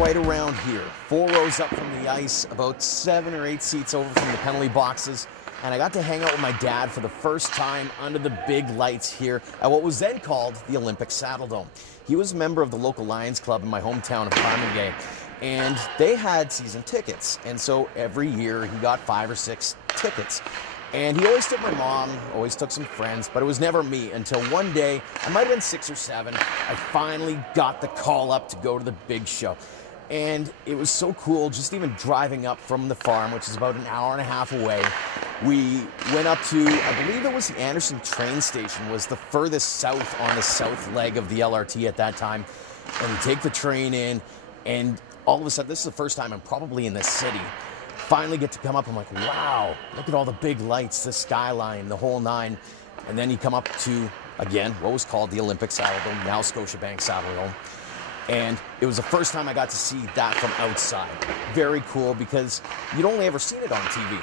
right around here. 4 rows up from the ice, about 7 or 8 seats over from the penalty boxes. And I got to hang out with my dad for the first time under the big lights here at what was then called the Olympic Saddle Dome. He was a member of the local Lions Club in my hometown of Carmangay, and they had season tickets. And so every year he got 5 or 6 tickets. And he always took my mom, always took some friends, but it was never me until one day, I might have been 6 or 7, I finally got the call up to go to the big show. And it was so cool, just even driving up from the farm, which is about an hour and a half away. We went up to, I believe it was the Anderson train station, was the furthest south on the south leg of the LRT at that time. And we take the train in, and all of a sudden, this is the first time I'm probably in the city. Finally get to come up, I'm like, wow, look at all the big lights, the skyline, the whole nine. And then you come up to, again, what was called the Olympic Saddle Dome, now Scotiabank Saddle Dome. And it was the first time I got to see that from outside. Very cool, because you'd only ever seen it on TV.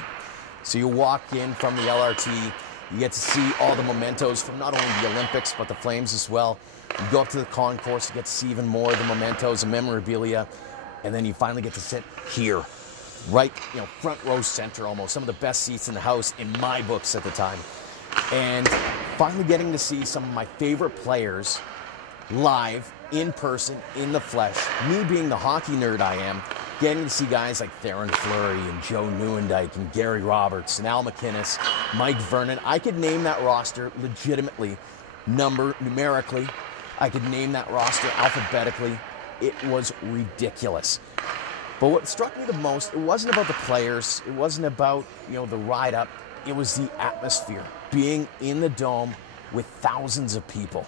So you walk in from the LRT, you get to see all the mementos from not only the Olympics, but the Flames as well. You go up to the concourse, you get to see even more of the mementos and memorabilia. And then you finally get to sit here. Right, front row center almost, some of the best seats in the house in my books at the time. And finally getting to see some of my favorite players live, in person, in the flesh. Me being the hockey nerd I am, getting to see guys like Theron Fleury and Joe Nieuwendyk and Gary Roberts and Al McInnes, Mike Vernon. I could name that roster legitimately, numerically. I could name that roster alphabetically. It was ridiculous. But what struck me the most, it wasn't about the players, it wasn't about, the ride up, it was the atmosphere, being in the dome with thousands of people.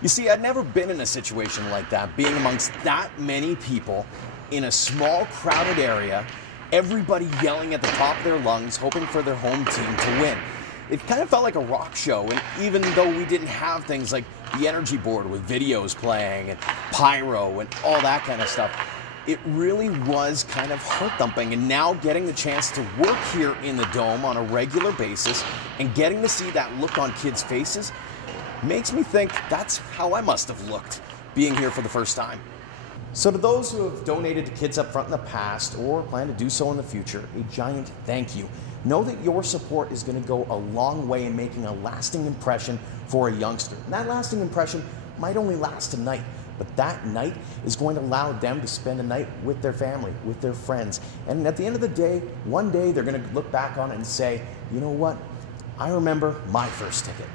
You see, I'd never been in a situation like that, being amongst that many people in a small, crowded area, everybody yelling at the top of their lungs, hoping for their home team to win. It kind of felt like a rock show, and even though we didn't have things like the energy board with videos playing and pyro and all that kind of stuff, it really was kind of heart-thumping. And now getting the chance to work here in the Dome on a regular basis and getting to see that look on kids' faces makes me think that's how I must have looked being here for the first time. So to those who have donated to Kids Up Front in the past or plan to do so in the future, a giant thank you. Know that your support is going to go a long way in making a lasting impression for a youngster. And that lasting impression might only last a night, but that night is going to allow them to spend a night with their family, with their friends. And at the end of the day, one day they're going to look back on it and say, you know what? I remember my first ticket.